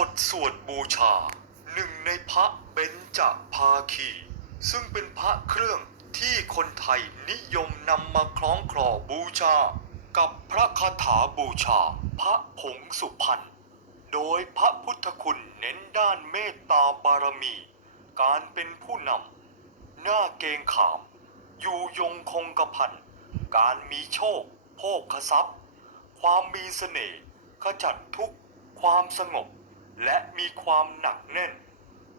บทสวดบูชา หนึ่งในพระเบญจภาคี ซึ่งเป็นพระเครื่องที่คนไทยนิยมนำมาคล้องคลอบูชา กับพระคาถาบูชา พระผงสุพรรณโดยพระพุทธคุณเน้นด้านเมตตาบารมี การเป็นผู้นำหน้าเกงขาม อยู่ยงคงกระพันการมีโชค โภคทรัพย์ ความมีเสน่ห์ขจัดทุกข์ ความสงบ และมีความหนักแน่น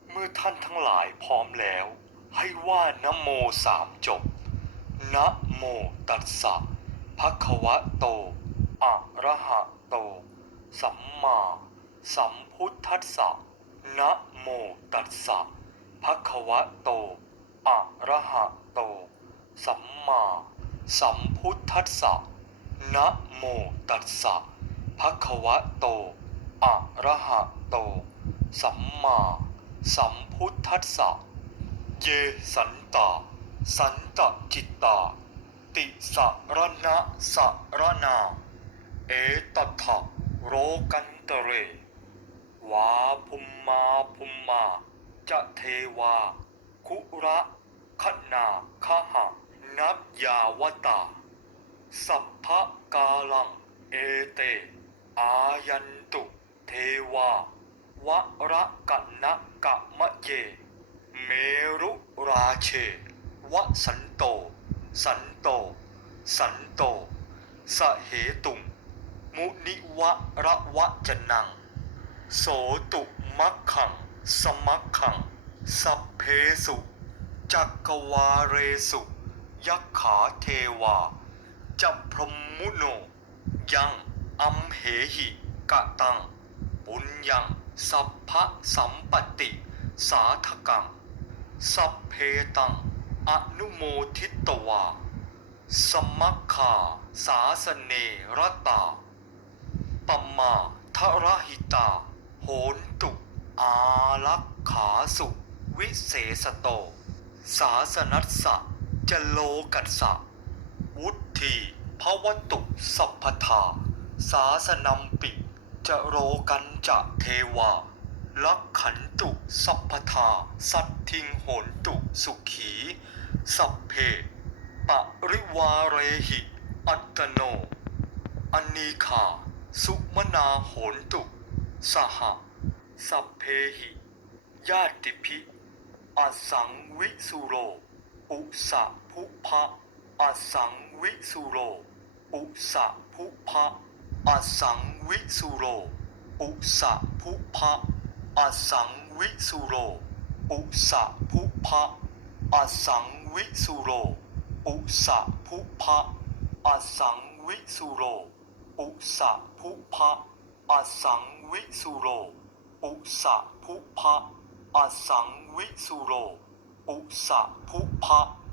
เมื่อท่านทั้งหลายพร้อมแล้ว ให้ว่านโมสามจบนะโมตัสสะภะคะวะโตอะระหะโต สัมมาสัมพุทธัสสะนะโมตัสสะภะคะวะโตอะระหะโต สัมมาสัมพุทธัสสะนะโมตัสสะภะคะวะโต อะระหะโต สัมมาสัมพุทธัสสะ เยสันตา สันตจิตตา ติสรณะสรณาเอตถะโรกันตเร วาภุมมาภุมมา จะเทวา คุระคนาคหะนับยาวตา สัพพะกาลัง เอเต อายันตุ เทวาวระกะนะกะมะเย เมรุราเช วสันโต สันโต สันโต สเหตุงมุนิวะระวะจนัง โสตุมัคขัง สมัคขัง สัพเพสุ จักกวาเรสุ ยักขาเทวา จัพพรมุโน ยังอัมเหหิกะตัง ปุญญังสัพพะสัมปติ สาทกัง สัพเพตัง อนุโมทิตวา สมัคขาสาสเนรตาปมมาทรหิตา โหนตุ อาลักขาสุ วิเศษโต สาสนัสสะจโลกัสสะ วุธีภวตุสัพพทา สาสนัมปิ จะโรกันจะเทวาลักขันตุสัพพทา สัตทิงโหนตุสุขี สัพเพ ปริวาเรหิ อัตโนอนีคา สุมนาโหนตุ สห สัพเพหิ ญาติพิอสังวิสุโร อุสะภุภะอสังวิสุโร อุสะภุภะ อสังวิสุโร อุสะภุภะอสังวิสุโร อุสะภุภะอสังวิสุโร อุสะภุภะอสังวิสุโร อุสะภุภะอสังวิสุโร อุสะภุภะอสังวิสุโร อุสะภุภะ